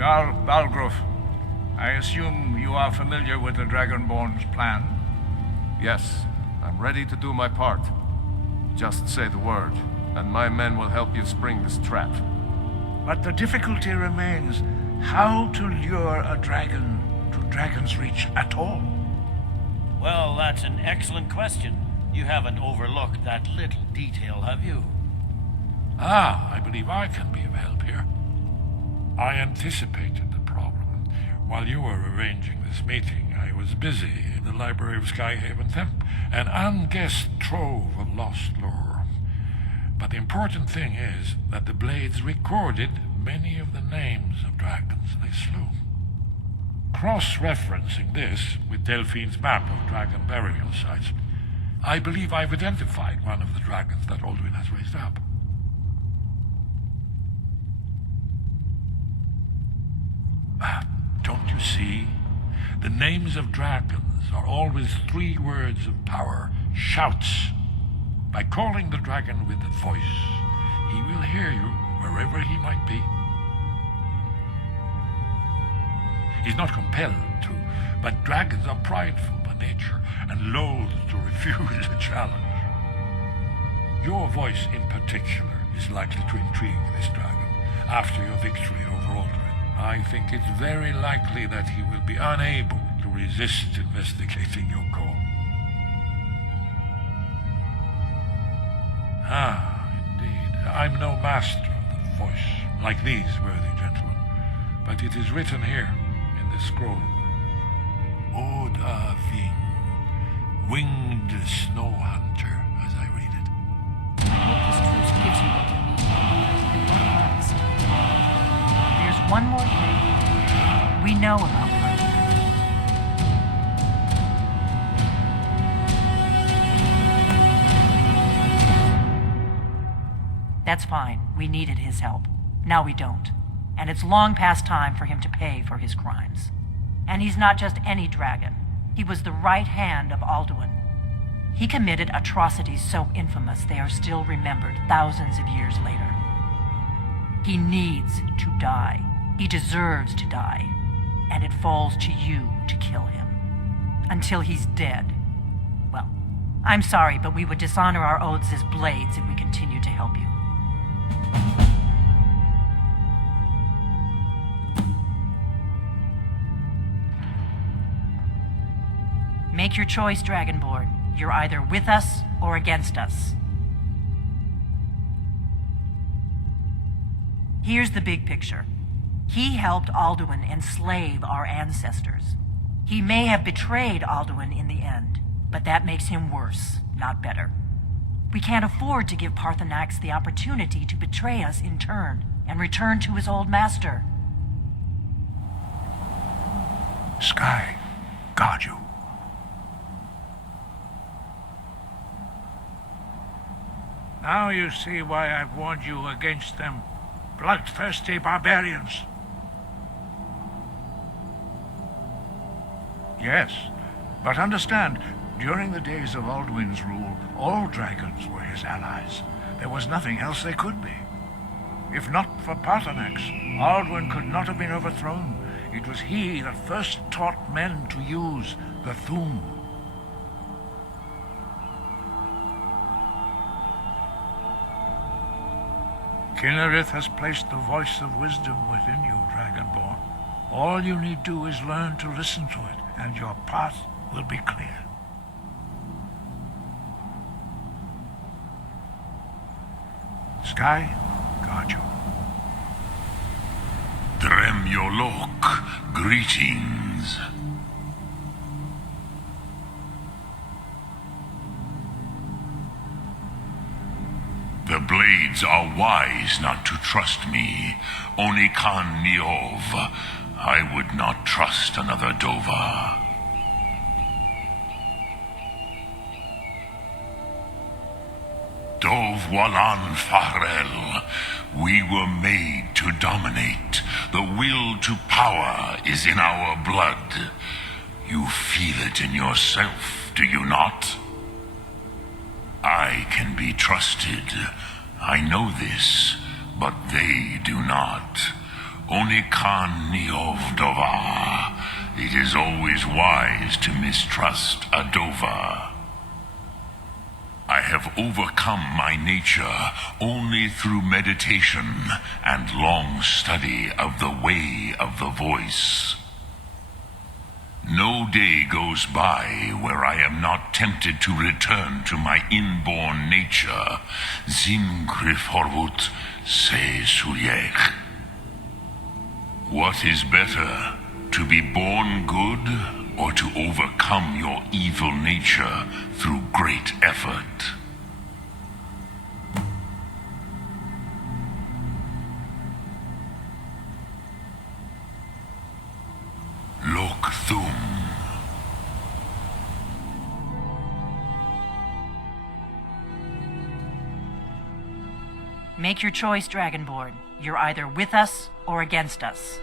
Jarl Balgruf, I assume you are familiar with the Dragonborn's plan? Yes, I'm ready to do my part. Just say the word, and my men will help you spring this trap. But the difficulty remains how to lure a dragon to Dragonsreach at all. Well, that's an excellent question. You haven't overlooked that little detail, have you? I believe I can be of help here. I anticipated the problem. While you were arranging this meeting, I was busy in the library of Skyhaven Temp, an unguessed trove of lost lore. But the important thing is that the Blades recorded many of the names of dragons they slew. Cross-referencing this with Delphine's map of dragon burial sites, I believe I've identified one of the dragons that Alduin has raised up. Don't you see? The names of dragons are always 3 words of power, shouts. By calling the dragon with a voice, he will hear you wherever he might be. He's not compelled to, but dragons are prideful by nature and loath to refuse a challenge. Your voice in particular is likely to intrigue this dragon after your victory over Alduin. I think it's very likely that he will be unable to resist investigating your call. Indeed. I'm no master of the voice, like these worthy gentlemen, but it is written here in this scroll. Odahviing, winged snow hunter, as I read it. I hope this truce gives you what you need. There's one more thing we know about Paarthurnax. That's fine. We needed his help. Now we don't. And it's long past time for him to pay for his crimes. And he's not just any dragon. He was the right hand of Alduin. He committed atrocities so infamous they are still remembered thousands of years later. He needs to die. He deserves to die. And it falls to you to kill him. Until he's dead. Well, I'm sorry, but we would dishonor our oaths as blades if we continued to help you. Make your choice, Dragonborn. You're either with us or against us. Here's the big picture. He helped Alduin enslave our ancestors. He may have betrayed Alduin in the end, but that makes him worse, not better. We can't afford to give Paarthurnax the opportunity to betray us in turn and return to his old master. Sky, guard you. Now you see why I've warned you against them bloodthirsty barbarians. Yes, but understand, during the days of Alduin's rule, all dragons were his allies. There was nothing else they could be. If not for Paarthurnax, Alduin could not have been overthrown. It was he that first taught men to use the Thu'um. Kinnerith has placed the voice of wisdom within you, Dragonborn. All you need do is learn to listen to it, and your path will be clear. Sky, guard you. Dremyolok, greetings. The Blades are wise not to trust me. Onikan Niov. I would not trust another Dova. Dov Walan Farel. We were made to dominate. The will to power is in our blood. You feel it in yourself, do you not? I can be trusted. I know this, but they do not. Onikani Ovdova. It is always wise to mistrust a Dova. I have overcome my nature only through meditation and long study of the way of the voice. No day goes by where I am not tempted to return to my inborn nature. Zimgriforvut se suryech. What is better, to be born good or to overcome your evil nature through great effort? Lok Thum. Make your choice, Dragonborn. You're either with us or against us.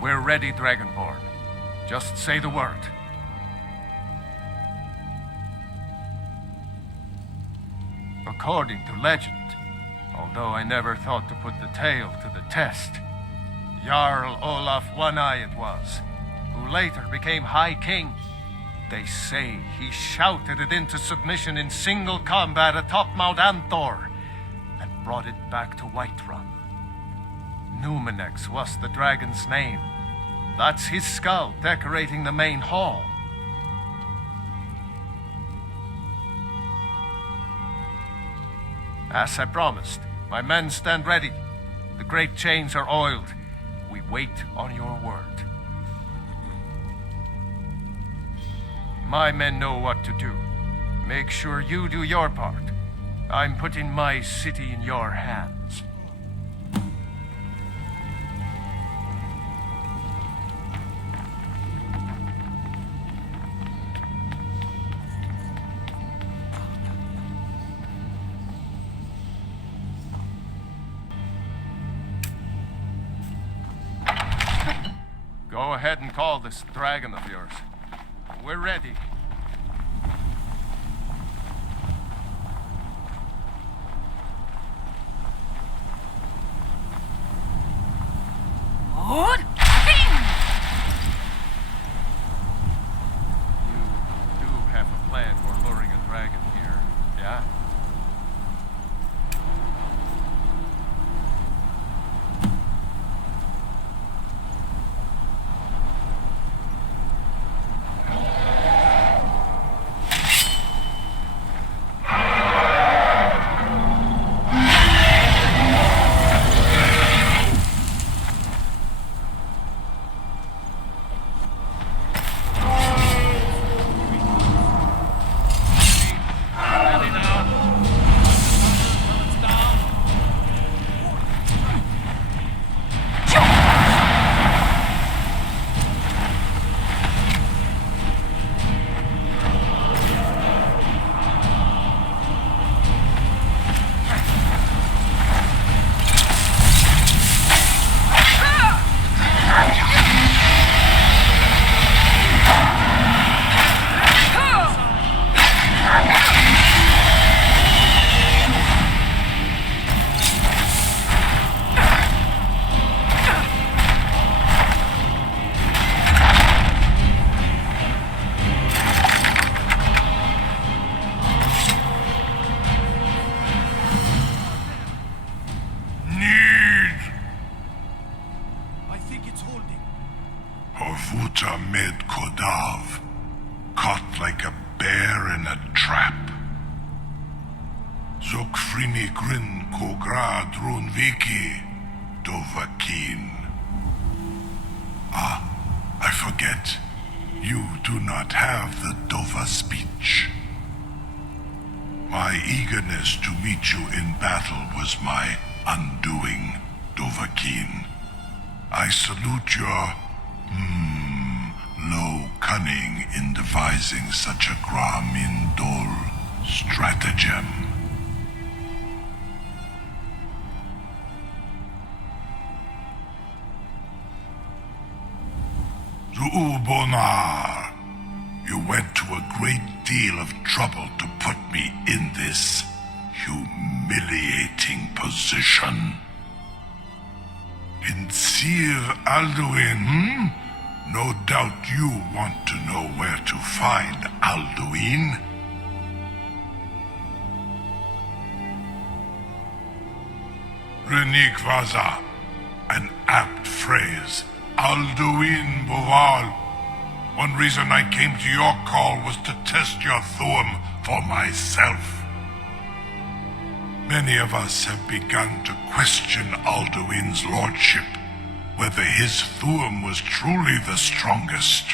We're ready, Dragonborn. Just say the word. According to legend, although I never thought to put the tale to the test, Jarl Olaf One-Eye it was, who later became High King. They say he shouted it into submission in single combat atop Mount Anthor, and brought it back to Whiterun. Numenex was the dragon's name. That's his skull decorating the main hall. As I promised, my men stand ready. The great chains are oiled. We wait on your word. My men know what to do. Make sure you do your part. I'm putting my city in your hands. Go ahead and call this dragon of yours. We're ready. You do have a plan for luring a dragon here, yeah? Uta med Kodav, caught like a bear in a trap. Zokfrini Grin Kogra Drunviki Dovakin. Ah, I forget. You do not have the Dova speech. My eagerness to meet you in battle was my undoing, Dovahkiin. I salute your, low cunning in devising such a Gramin Dol stratagem. Zuubonar, you went to a great deal of trouble to put me in this humiliating position. In Sir Alduin, No doubt you want to know where to find Alduin. Renik Vaza, an apt phrase. Alduin Boval. One reason I came to your call was to test your Thuum for myself. Many of us have begun to question Alduin's lordship, whether his Thuum was truly the strongest.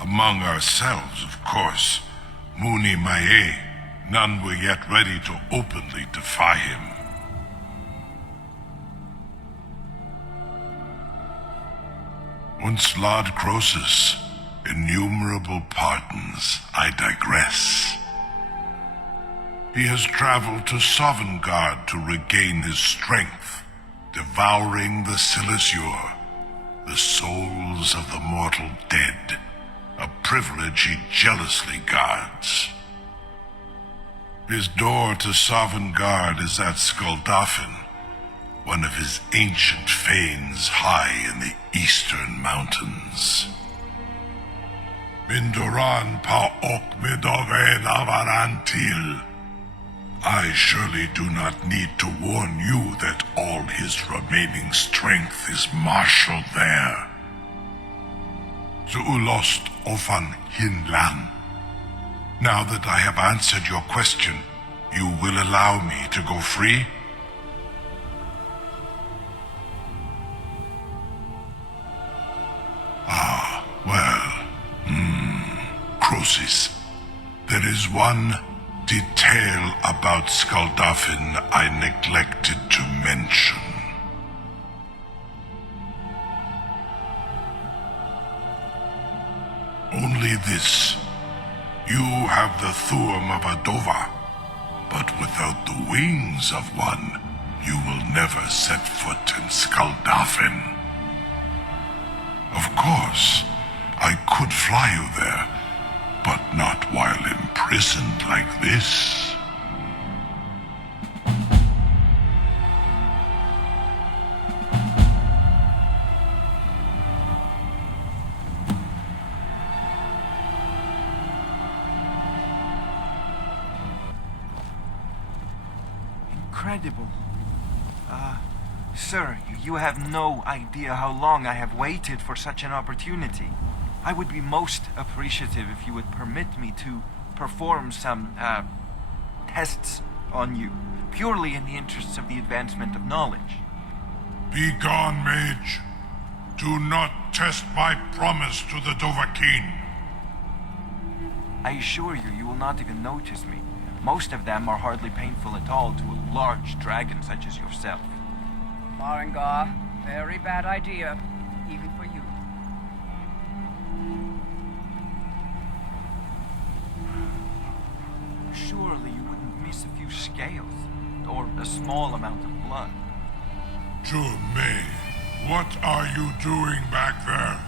Among ourselves, of course, Muni Mae, none were yet ready to openly defy him. Once Lord Croesus, innumerable pardons, I digress. He has traveled to Sovngarde to regain his strength, devouring the Silesure, the souls of the mortal dead, a privilege he jealously guards. His door to Sovngarde is at Skuldafn, one of his ancient fanes high in the eastern mountains. Mindoran Paok Midove Lavarantil. I surely do not need to warn you that all his remaining strength is marshaled there. Zuulost Ofan Hinlan. Now that I have answered your question, you will allow me to go free? Ah, well, Croesus, there is one detail about Skuldafn I neglected to mention. Only this. You have the Thuum of a Dova, but without the wings of one, you will never set foot in Skuldafn. Of course, I could fly you there, but not while imprisoned like this. Incredible. Sir, you have no idea how long I have waited for such an opportunity. I would be most appreciative if you would permit me to perform some, tests on you, purely in the interests of the advancement of knowledge. Be gone, mage. Do not test my promise to the Dovahkiin. I assure you, you will not even notice me. Most of them are hardly painful at all to a large dragon such as yourself. Farengar, very bad idea, even for you. Surely you wouldn't miss a few scales, or a small amount of blood. May, what are you doing back there?